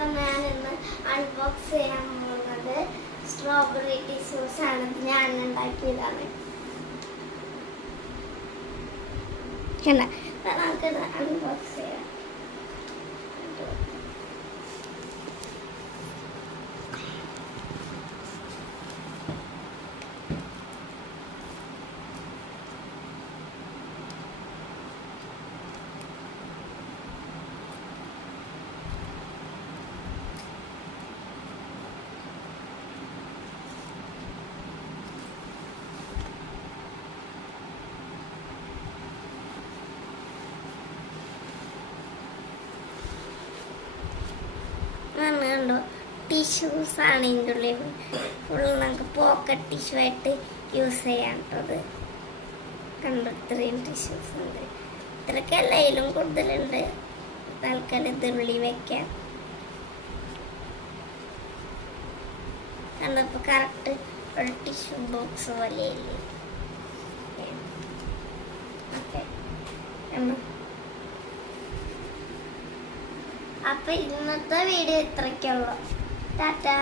അപ്പം ഞാനിന്ന് അൺബോക്സ് ചെയ്യാൻ പോകുന്നത് സ്ട്രോബെറി ടിഷ്യൂസ് ആണ്. ഞാൻ ഉണ്ടാക്കിയതാണ്. നമുക്കിത് അൺബോക്സ് ചെയ്യാം. കണ്ടോ, ടിഷ്യൂസ് ആണ് ഇതിൻ്റെ ഉള്ളിൽ. ഫുൾ നമുക്ക് പോക്കറ്റ് ടിഷ്യൂ ആയിട്ട് യൂസ് ചെയ്യാണ്ടത്. കണ്ടോ, ഇത്രയും ടിഷ്യൂസ് ഉണ്ട്. ഇത്രയ്ക്ക് എല്ലായിലും കൂടുതലുണ്ട്. തൽക്കാലം ഇതിനുള്ളിൽ വെക്കാം. കണ്ടോ, ഇപ്പോൾ കറക്റ്റ് ഒരു ടിഷ്യൂ ബോക്സ് പോലെയല്ലേ. ഓക്കെ, അപ്പൊ ഇന്നത്തെ വീഡിയോ ഇത്രയ്ക്കുള്ളൂ. ടാറ്റാ.